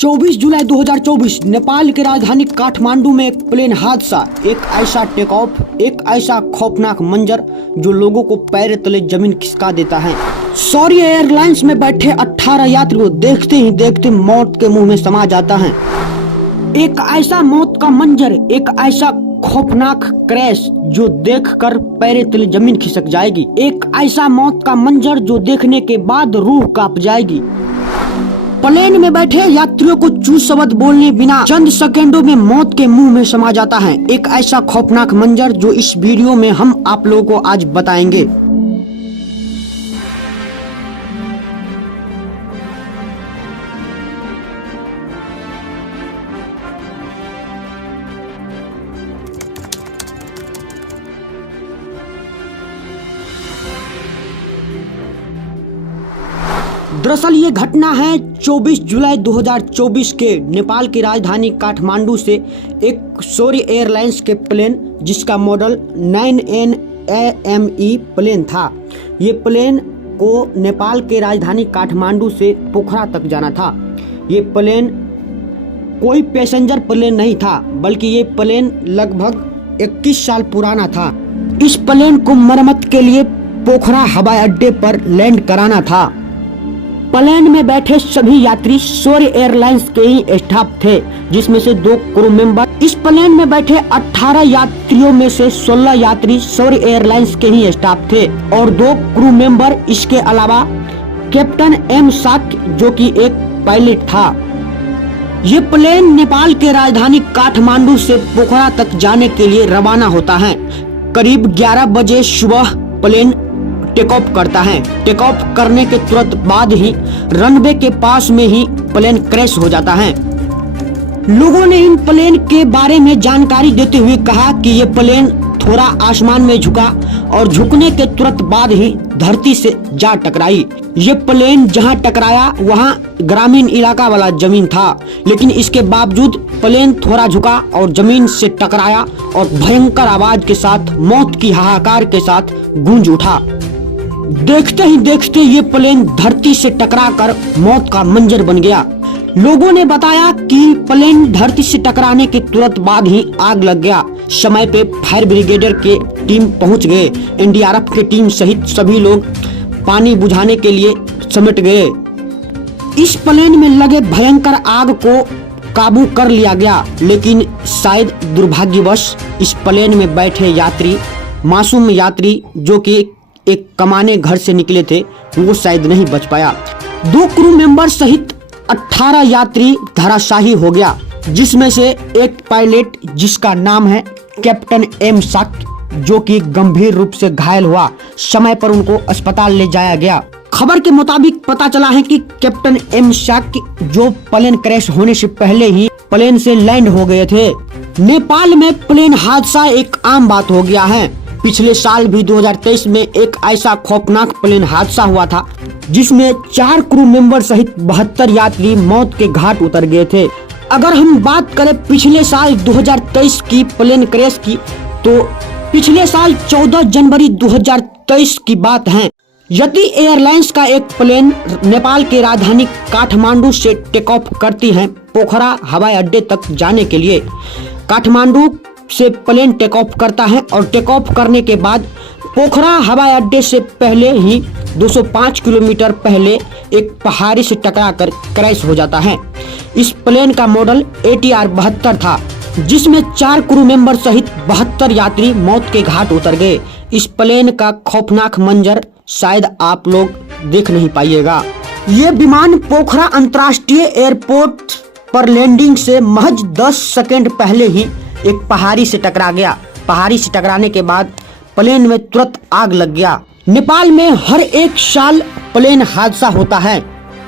24 जुलाई 2024 नेपाल की राजधानी काठमांडू में एक प्लेन हादसा, एक ऐसा टेक ऑफ, एक ऐसा खौफनाक मंजर जो लोगों को पैर तले जमीन खिसका देता है। सॉरी एयरलाइंस में बैठे 18 यात्रियों देखते ही देखते मौत के मुंह में समा जाता है। एक ऐसा मौत का मंजर, एक ऐसा खौफनाक क्रैश जो देखकर पैर तले जमीन खिसक जाएगी। एक ऐसा मौत का मंजर जो देखने के बाद रूह कांप जाएगी। प्लेन में बैठे यात्रियों को चूं शब्द बोलने बिना चंद सेकंडों में मौत के मुंह में समा जाता है। एक ऐसा खौफनाक मंजर जो इस वीडियो में हम आप लोगों को आज बताएंगे। दरअसल ये घटना है 24 जुलाई 2024 के नेपाल की राजधानी काठमांडू से एक सॉरी एयरलाइंस के प्लेन जिसका मॉडल 9NAME प्लेन था। ये प्लेन को नेपाल के राजधानी काठमांडू से पोखरा तक जाना था। ये प्लेन कोई पैसेंजर प्लेन नहीं था, बल्कि ये प्लेन लगभग 21 साल पुराना था। इस प्लेन को मरम्मत के लिए पोखरा हवाई अड्डे पर लैंड कराना था। प्लेन में बैठे सभी यात्री सॉरी एयरलाइंस के ही स्टाफ थे, जिसमें से 2 क्रू मेंबर। इस प्लेन में बैठे 18 यात्रियों में से 16 यात्री सॉरी एयरलाइंस के ही स्टाफ थे और 2 क्रू मेंबर। इसके अलावा कैप्टन एम साक जो कि एक पायलट था। ये प्लेन नेपाल के राजधानी काठमांडू से पोखरा तक जाने के लिए रवाना होता है। करीब 11 बजे सुबह प्लेन टेक ऑफ करता है। टेक ऑफ करने के तुरंत बाद ही रनवे के पास में ही प्लेन क्रैश हो जाता है। लोगों ने इन प्लेन के बारे में जानकारी देते हुए कहा कि ये प्लेन थोड़ा आसमान में झुका और झुकने के तुरंत बाद ही धरती से जा टकराई। ये प्लेन जहां टकराया वहां ग्रामीण इलाका वाला जमीन था, लेकिन इसके बावजूद प्लेन थोड़ा झुका और जमीन से टकराया और भयंकर आवाज के साथ, मौत की हाहाकार के साथ गूंज उठा। देखते ही देखते ये प्लेन धरती से टकराकर मौत का मंजर बन गया। लोगों ने बताया कि प्लेन धरती से टकराने के तुरंत बाद ही आग लग गया। समय पे फायर ब्रिगेडर के टीम पहुंच गए। NDRF की टीम सहित सभी लोग पानी बुझाने के लिए समेट गए। इस प्लेन में लगे भयंकर आग को काबू कर लिया गया, लेकिन शायद दुर्भाग्यवश इस प्लेन में बैठे यात्री, मासूम यात्री जो कि एक कमाने घर से निकले थे, वो शायद नहीं बच पाया। 2 क्रू मेंबर सहित 18 यात्री धराशायी हो गया, जिसमें से एक पायलट जिसका नाम है कैप्टन एम साक जो कि गंभीर रूप से घायल हुआ। समय पर उनको अस्पताल ले जाया गया। खबर के मुताबिक पता चला है कि कैप्टन एम साक जो प्लेन क्रैश होने से पहले ही प्लेन से लैंड हो गए थे। नेपाल में प्लेन हादसा एक आम बात हो गया है। पिछले साल भी 2023 में एक ऐसा खौफनाक प्लेन हादसा हुआ था, जिसमें 4 क्रू मेंबर सहित 72 यात्री मौत के घाट उतर गए थे। अगर हम बात करें पिछले साल 2023 की प्लेन क्रैश की, तो पिछले साल 14 जनवरी 2023 की बात है। यदि एयरलाइंस का एक प्लेन नेपाल के राजधानी काठमांडू से टेक ऑफ करती है पोखरा हवाई अड्डे तक जाने के लिए। काठमांडू से प्लेन टेक ऑफ करता है और टेक ऑफ करने के बाद पोखरा हवाई अड्डे से पहले ही 205 किलोमीटर पहले एक पहाड़ी से टकराकर क्रैश हो जाता है। इस प्लेन का मॉडल ATR 72 था, जिसमें 4 क्रू मेंबर सहित 72 यात्री मौत के घाट उतर गए। इस प्लेन का खौफनाक मंजर शायद आप लोग देख नहीं पाइएगा। ये विमान पोखरा अंतर्राष्ट्रीय एयरपोर्ट पर लैंडिंग से महज 10 सेकंड पहले ही एक पहाड़ी से टकरा गया। पहाड़ी से टकराने के बाद प्लेन में तुरंत आग लग गया। नेपाल में हर एक साल प्लेन हादसा होता है,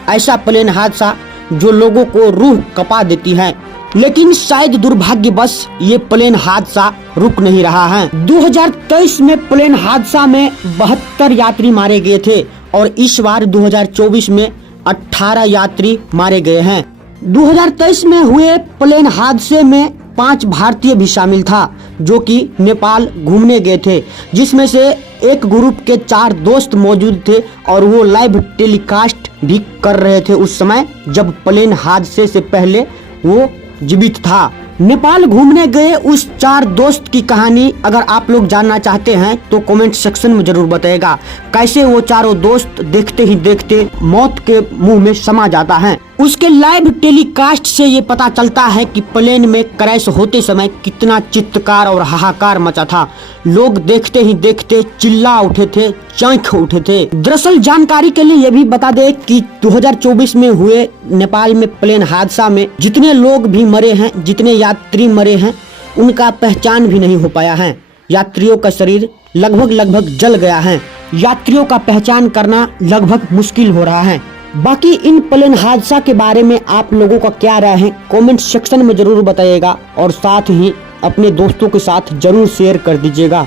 ऐसा प्लेन हादसा जो लोगों को रूह कपा देती है, लेकिन शायद दुर्भाग्यवश ये प्लेन हादसा रुक नहीं रहा है। 2023 में प्लेन हादसा में 72 यात्री मारे गए थे और इस बार 2024 में 18 यात्री मारे गए हैं। 2023 में हुए प्लेन हादसे में 5 भारतीय भी शामिल था जो कि नेपाल घूमने गए थे, जिसमें से एक ग्रुप के 4 दोस्त मौजूद थे और वो लाइव टेलीकास्ट भी कर रहे थे उस समय जब प्लेन हादसे से पहले वो जीवित था। नेपाल घूमने गए उस 4 दोस्त की कहानी अगर आप लोग जानना चाहते हैं तो कमेंट सेक्शन में जरूर बताइएगा। कैसे वो चारों दोस्त देखते ही देखते मौत के मुंह में समा जाता है। उसके लाइव टेलीकास्ट से ये पता चलता है कि प्लेन में क्रैश होते समय कितना चित्कार और हाहाकार मचा था। लोग देखते ही देखते चिल्ला उठे थे, चौंक उठे थे। दरअसल जानकारी के लिए ये भी बता दें कि 2024 में हुए नेपाल में प्लेन हादसा में जितने लोग भी मरे हैं, जितने यात्री मरे हैं, उनका पहचान भी नहीं हो पाया है। यात्रियों का शरीर लगभग जल गया है। यात्रियों का पहचान करना लगभग मुश्किल हो रहा है। बाकी इन प्लेन हादसा के बारे में आप लोगों का क्या राय है कमेंट सेक्शन में जरूर बताइएगा और साथ ही अपने दोस्तों के साथ जरूर शेयर कर दीजिएगा।